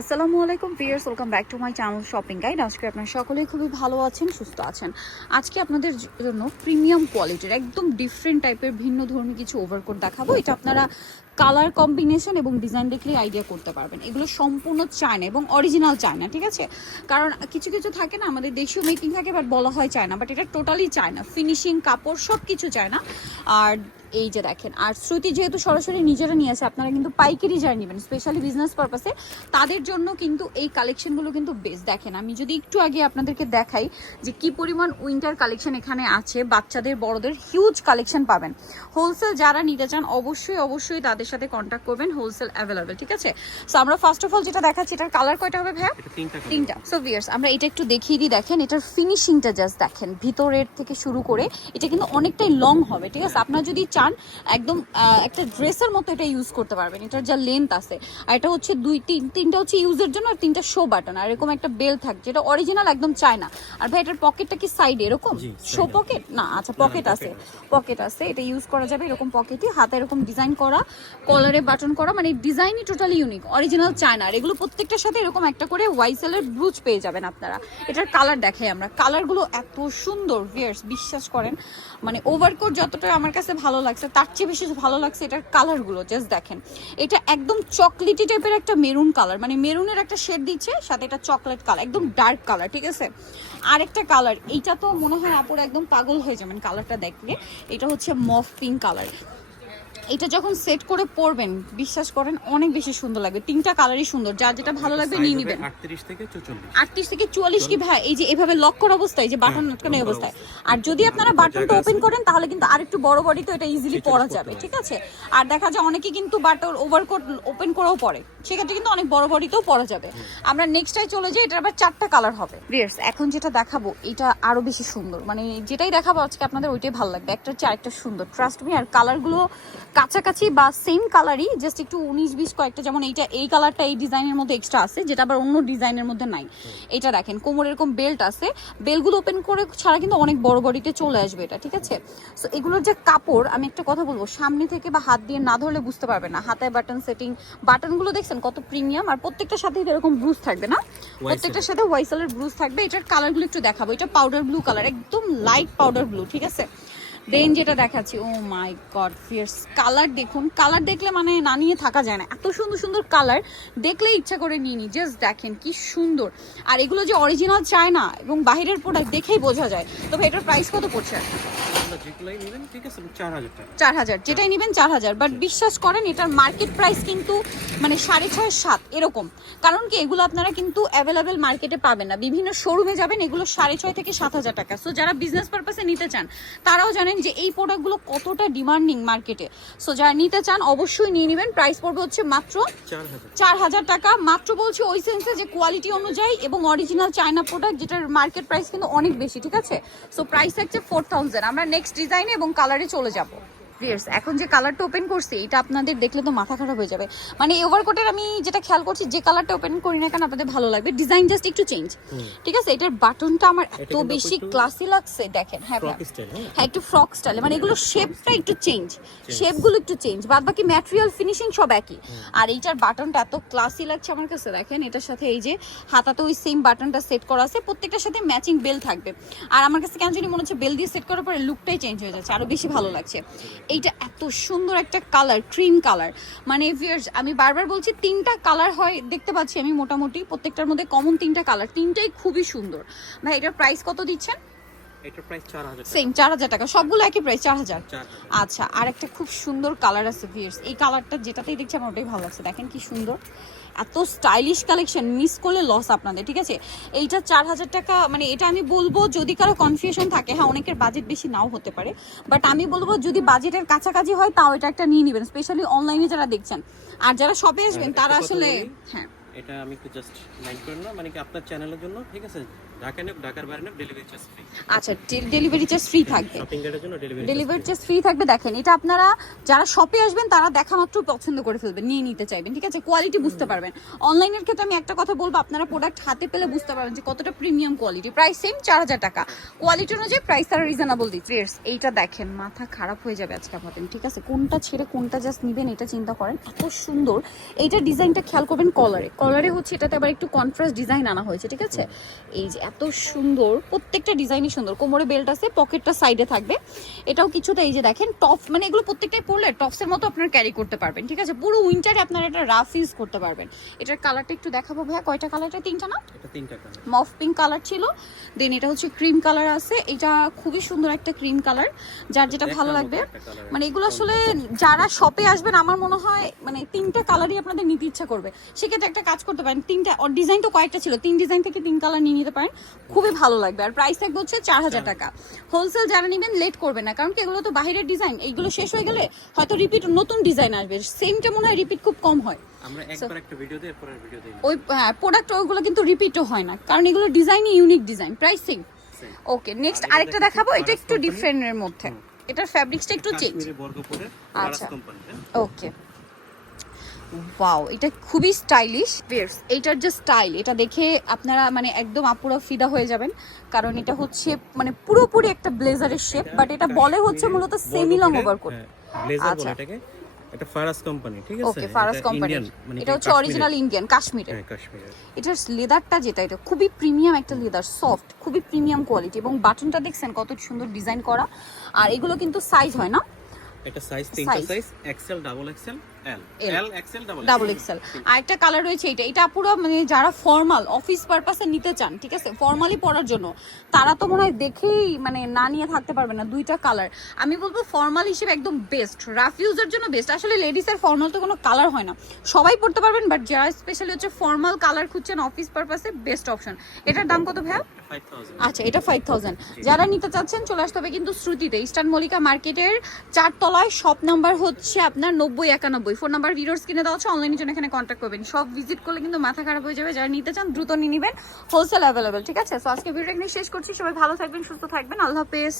আসসালামু আলাইকুম viewers welcome back to my channel shopping guide. আজকে আপনারা সকলেই খুবই ভালো আছেন, সুস্থ আছেন। আজকে আপনাদের জন্য প্রিমিয়াম কোয়ালিটির একদম ডিফারেন্ট টাইপের ভিন্ন ধর্মী কিছু ওভারকোট দেখাবো। এটা আপনারা কালার কম্বিনেশন এবং ডিজাইন দেখলেই আইডিয়া করতে পারবেন। এগুলো সম্পূর্ণ চায়না এবং অরিজিনাল চায়না, ঠিক আছে? কারণ কিছু কিছু থাকে না, আমাদের দেশীয় মেকিং থাকে বাট বলা হয় চায়না বাট এটা টোটালি চায়না। ফিনিশিং কাপড় সব কিছু চায়না। আর এই যে দেখেন, আর শ্রুতি যেহেতু সরাসরি নিজেরা নিয়ে আসে, আপনারা কিন্তু পাইকারি যারা নেবেন স্পেশালি বিজনেস পারপাসে তাদের জন্য কিন্তু এই কালেকশনগুলো কিন্তু বেস্ট দেখেন, আমি যদি একটু আগে আপনাদেরকে দেখাই যে কি পরিমাণ উইন্টার কালেকশন এখানে আছে, বাচ্চাদের, বড়দের হিউজ কালেকশন পাবেন। হোলসেল যারা নিতে চান, অবশ্যই অবশ্যই তাদের সাথে কন্ট্যাক্ট করবেন হোলসেল অ্যাভেলেবেল ঠিক আছে? সো আমরা ফার্স্ট অফ অল যেটা দেখাচ্ছি এটার কালার কয়টা হবে ভাইয়া? তিনটা সো ভিয়ার্স আমরা এটা একটু দেখিয়ে দিই দেখেন এটার ফিনিশিংটা জাস্ট দেখেন ভিতরের থেকে শুরু করে এটা কিন্তু অনেকটাই লং হবে ঠিক আছে? আপনারা যদি চান একদম একটা ড্রেসের মতো এটা ইউজ করতে পারবেন এটার যা লেন্থ আছে। আর এটা হচ্ছে দুই তিন তিনটা হচ্ছে ইউজের জন্য আর তিনটা শো বাটন আর এরকম একটা বেল থাকছে যেটা অরিজিনাল একদম চায় না। আর ভাই এটার পকেটটা কি সাইডে এরকম? শো পকেট না আচ্ছা পকেট আছে। আছে। পকেট আছে এটা ইউজ করা যাবে এরকম পকেটই হাতে এরকম ডিজাইন করা। কলারে বাটন করা মানে ডিজাইনই টোটালি ইউনিক অরিজিনাল চায়না। আর এগুলো প্রত্যেকটার সাথে এরকম একটা করে ওয়াইসেলের ব্রুজ পেয়ে যাবেন আপনারা। এটার কালার দেখাই আমরা। কালারগুলো এত সুন্দর ভিয়ার্স বিশ্বাস করেন। মানে ওভারকোট যতটা আমার কাছে ভালো লাগছে, তার চেয়ে বেশি ভালো লাগছে এটার কালারগুলো জাস্ট দেখেন। এটা একদম চকলেটি টাইপের একটা মেরুন কালার মানে মেরুনের একটা শেড দিচ্ছে, সাথে এটা চকলেট কালার একদম ডার্ক কালার ঠিক আছে? আরেকটা কালার এইটা তো মনে হয় আপুর একদম পাগল হয়ে যাবেন কালারটা দেখলে। এটা হচ্ছে মফ পিঙ্ক কালার এটা যখন সেট করে পরবেন বিশ্বাস করেন অনেক বেশি সুন্দর লাগবে। তিনটা কালারই সুন্দর। যার যেটা ভালো লাগবে নিয়ে নেবেন। 38 থেকে 44 আটত্রিশ থেকে চুয়াল্লিশ কি ভাই? এই যে এভাবে লক করা অবস্থায় এই যে বাটন হ্যাঁ, আটকানো অবস্থায়। আর যদি আপনারা বাটনটা ওপেন করেন তাহলে কিন্তু আরেকটু বড় বডি তো এটা ইজিলি পরা যাবে ঠিক আছে? আর দেখা যায় অনেকে কিন্তু বাটন ওভারকোট ওপেন করেও পরে। সেক্ষেত্রে কিন্তু অনেক বড় বডিতেও পরা যাবে। আমরা নেক্সটটাই চলে যাই এটা আবার চারটা কালার হবে। এখন যেটা দেখাবো এটা আরও বেশি সুন্দর। মানে যেটাই দেখাবো আজকে আপনাদের ওইটাই ভালো লাগবে। একটা হচ্ছে আরেকটা সুন্দর। ট্রাস্ট মি আর কালারগুলো কাছাকাছি বা সেম কালারই জাস্ট একটু উনিশ বিশ কয়েকটা যেমন এইটা এই কালারটা এই ডিজাইনের মধ্যে এক্সট্রা আছে যেটা আবার অন্য ডিজাইনের মধ্যে নাই। এটা দেখেন কোমর এরকম বেল্ট আছে। বেলগুলো ওপেন করে ছাড়া কিন্তু অনেক বড় বডিতে চলে আসবে এটা ঠিক আছে? সো এগুলোর যে কাপড় আমি একটা কথা বলব সামনে থেকে বা হাত দিয়ে না ধরলে বুঝতে পারবে না। হাতায় বাটন সেটিং বাটনগুলো দেখছেন কত প্রিমিয়াম আর প্রত্যেকটার সাথে এরকম ব্রুজ থাকবে না? প্রত্যেকটার সাথে ওয়াইসেলের ব্রুজ থাকবে। এটার কালারগুলো একটু দেখাবো। এটা পাউডার ব্লু কালার একদম লাইট পাউডার ব্লু ঠিক আছে? দেন যেটা দেখাচ্ছি oh my god fierce colour দেখুন। কালার দেখলে মানে না নিয়ে থাকা যায় না। এত সুন্দর সুন্দর কালার দেখলে ইচ্ছা করে নিয়ে নিই জাস্ট দেখেন কি সুন্দর। আর এগুলো যে অরিজিনাল চায় না, এবং বাহিরের প্রোডাক্ট দেখেই বোঝা যায়। তবে এটার প্রাইস কত পড়ছে? আপনারা যেগুলাই নেবেন ঠিক আছে 4000 টাকা। চার হাজার যেটাই নেবেন চার হাজার। বাট বিশ্বাস করেন এটার মার্কেট প্রাইস কিন্তু মানে সাড়ে ছয় সাত এরকম। কারণ কি এগুলো আপনারা কিন্তু অ্যাভেলেবেল মার্কেটে পাবেন না। বিভিন্ন শোরুমে যাবেন এগুলো সাড়ে ছয় থেকে সাত হাজার টাকা। সো যারা বিজনেস পারপাসে নিতে চান তারাও জানেন যে এই প্রোডাক্টগুলো কতটা ডিমান্ডিং মার্কেটে সো যারা নিতে চান অবশ্যই নিয়ে নেবেন। প্রাইস পড়বে হচ্ছে মাত্র চার হাজার। টাকা। মাত্র বলছি ওই সেন্সে যে কোয়ালিটি অনুযায়ী এবং অরিজিনাল চায়না প্রোডাক্ট যেটার মার্কেট প্রাইস কিন্তু অনেক বেশি ঠিক আছে? সো প্রাইস থাকছে ফোর থাউজেন্ড আমরা নেক্সট ডিজাইনে এবং কালারে চলে যাব। ভিয়ার্স এখন যে কালারটা ওপেন করছি এটা আপনাদের দেখলে তো মাথা খারাপ হয়ে যাবে। মানে ওভারকোটের আমি যেটা খেয়াল করছি যে কালারটা ওপেন করি না কেন আপনাদের ভালো লাগবে ডিজাইন জাস্ট একটু চেঞ্জ ঠিক আছে? এটার বাটনটা আমার এত বেশি ক্লাসি লাগছে দেখেন হ্যাঁ হ্যাঁ। হ্যাঁ একটু ফ্রক স্টাইলে মানে এগুলো শেপটা একটু চেঞ্জ শেপগুলো একটু চেঞ্জ বাদ বাকি ম্যাটেরিয়াল ফিনিশিং সব একই। আর এইটার বাটনটা এত ক্লাসি লাগছে আমার কাছে দেখেন এটার সাথে এই যে হাতাতে ওই সেম বাটনটা সেট করা আছে প্রত্যেকটার সাথে ম্যাচিং বেল থাকবে। আর আমার কাছে কেন জানি মনে হচ্ছে বেল দিয়ে সেট করার পরে লুকটাই চেঞ্জ হয়ে যাচ্ছে আরও বেশি ভালো লাগছে। এইটা এত সুন্দর একটা কালার ক্রিম কালার মানে আমি বারবার বলছি তিনটা কালার হয়, দেখতে পাচ্ছি আমি মোটামুটি। প্রত্যেকটার মধ্যে কমন তিনটা কালার তিনটাই খুবই সুন্দর। ভাই, এটার প্রাইস কত দিচ্ছেন? এটার প্রাইস 4000 সেম চার হাজার টাকা। সবগুলো একই প্রাইস চার হাজার। 4000 আচ্ছা আর একটা খুব সুন্দর কালার আছে এই কালারটা যেটাতেই দেখছি আমার ওটাই ভালো লাগছে। দেখেন কি সুন্দর। এত স্টাইলিশ কালেকশন মিস করলে লস আপনাদের ঠিক আছে? এইটা চার হাজার টাকা মানে এটা আমি বলব যদি কারও কনফিউশন থাকে হ্যাঁ অনেকের বাজেট বেশি নাও হতে পারে বাট আমি বলব যদি বাজেটের কাছাকাছি হয় তাও এটা একটা নিয়ে নেবেন স্পেশালি অনলাইনে যারা দেখছেন। আর যারা শপে আসবেন তারা আসলে হ্যাঁ। এটা আমি একটু জাস্ট মাইন্ড করেন না মানে কি আপনার চ্যানেলের জন্য ঠিক আছে? ঢাকা নেব ঢাকার বাইরে নেব ডেলিভারি চার্জ ফ্রি আচ্ছা ডেলিভারি চার্জ ফ্রি থাকবে। শপিং এর জন্য ডেলিভারি ডেলিভারি চার্জ ফ্রি থাকবে দেখেন এটা আপনারা যারা শপে আসবেন তারা দেখা মাত্র পছন্দ করে ফেলবেন নিয়ে নিতে চাইবেন ঠিক আছে? কোয়ালিটি বুঝতে পারবেন। অনলাইনের ক্ষেত্রে আমি একটা কথা বলব আপনারা প্রোডাক্ট হাতে পেলে বুঝতে পারবেন যে কতটা প্রিমিয়াম কোয়ালিটি প্রাইস সেম চার হাজার টাকা। কোয়ালিটি অনুযায়ী প্রাইস তারা রিজনেবল দিচ্ছে। এইটা দেখেন মাথা খারাপ হয়ে যাবে আজকে আপনাদের ঠিক আছে? কোনটা ছেড়ে কোনটা জাস্ট নিবেন এটা চিন্তা করেন এত সুন্দর। এইটা ডিজাইনটা খেয়াল করবেন কলারে কলারে হচ্ছে এটাতে আবার একটু কন্ট্রাস্ট ডিজাইন আনা হয়েছে ঠিক আছে? এই যে এত সুন্দর প্রত্যেকটা ডিজাইনই সুন্দর। কোমরে বেল্ট আছে পকেটটা সাইডে থাকবে। এটাও কিছুটা এই যে দেখেন টপ মানে এগুলো প্রত্যেকটাই পরলে টপসের মতো আপনারা ক্যারি করতে পারবেন ঠিক আছে? পুরো উইন্টারে আপনারা এটা রাফ ইউজ করতে পারবেন। এটার কালারটা একটু দেখাবো ভাইয়া কয়টা কালারটা তিনটা না? এটা তিন টাকা মফ পিঙ্ক কালার ছিল দেন এটা হচ্ছে ক্রিম কালার আছে। এটা খুবই সুন্দর একটা ক্রিম কালার যার যেটা ভালো লাগবে। মানে এগুলো আসলে যারা শপে আসবেন আমার মনে হয় মানে তিনটা কালারই আপনাদের নিতে ইচ্ছা করবে। সেক্ষেত্রে একটা কাজ করতে পারেন তিনটা ডিজাইন তো কয়েকটা ছিল তিন ডিজাইন থেকে তিন কালার নিয়ে নিতে পারেন। খুবই ভালো লাগবে। আর প্রাইস থাকবে হচ্ছে চার হাজার টাকা। হোলসেল যারা নেবেন লেট করবে না। কারণ কি এগুলো তো বাইরের ডিজাইন এইগুলো শেষ হয়ে গেলে হয়তো রিপিট নতুন ডিজাইন আসবে। সেমটা মনে হয় রিপিট খুব কম হয়। আমরা একবার একটা ভিডিও দিই এরপর ভিডিও দিই ওই হ্যাঁ প্রোডাক্ট ওইগুলো কিন্তু রিপিটও হয় না। কারণ এগুলো ডিজাইনই unique design price same okay next আরেকটা দেখাবো। এটা একটু। ডিফারেন্টের মধ্যে। এটার ফ্যাব্রিক্সটা একটু চেঞ্জ আচ্ছা। ওকে ওয়াও এটা খুবই স্টাইলিশ বেয়ার্স এইটার যে স্টাইল এটা দেখে আপনারা মানে একদম আপুরা ফিদা হয়ে যাবেন। কারণ এটা হচ্ছে মানে পুরোপুরি একটা ব্লেজারের শেপ বাট এটা বলে হচ্ছে মূলত সেমি লং ওভারকোট ব্লেজার আচ্ছা। বলে এটাকে। এটা ফারাস কোম্পানি ঠিক আছে? ওকে ফারাস কোম্পানি মানে এটা হচ্ছে অরিজিনাল ইন্ডিয়ান কাশ্মীরের হ্যাঁ কাশ্মীরের এটার লেদারটা যেটা এটা খুবই প্রিমিয়াম একটা লেদার সফট খুবই প্রিমিয়াম কোয়ালিটি এবং বাটনটা দেখছেন কত সুন্দর ডিজাইন করা। আর এগুলো কিন্তু সাইজ হয় না। এটা সাইজ তিনটা size XL double XL L. L XL double double XL আর একটা কালার রয়েছে এটা এটা পুরো মানে যারা ফর্মাল অফিস পারপাসে নিতে চান ঠিক আছে? ফর্মালি পরার জন্য। তারা তো মনে হয় দেখেই মানে না নিয়ে থাকতে পারবে না দুইটা কালার আমি বলব ফর্মাল হিসেবে একদম বেস্ট রাফ ইউজের জন্য বেস্ট আসলে লেডিসের ফর্মাল তো কোনো কালার হয় না। সবাই পড়তে পারবেন বাট যারা স্পেশালি হচ্ছে ফর্মাল কালার খুঁজছেন অফিস পারপাসে বেস্ট অপশন এটার দাম কত ভাইয়া? 5000 আচ্ছা এটা ফাইভ থাউজেন্ড যারা নিতে চাচ্ছেন, চলে আসতে হবে কিন্তু শ্রুতিতে। ইস্টার্ন মল্লিকা মার্কেটের চারতলায় শপ নাম্বার হচ্ছে আপনার নব্বই একানব্বই। ফোন নাম্বার ভিডিওর কিনে দেওয়া হচ্ছে অনলাইনের জন্য এখানে কন্ট্যাক্ট করবেন। সব ভিজিট করলে কিন্তু মাথা খারাপ হয়ে যাবে। যারা নিতে চান, দ্রুত নিয়ে নেবেন। হোলসেল অ্যাভেলেবেল ঠিক আছে? সো আজকে ভিডিওটা এখানে শেষ করছি। সবাই ভালো থাকবেন, সুস্থ থাকবেন। আল্লাহ হাফেজ।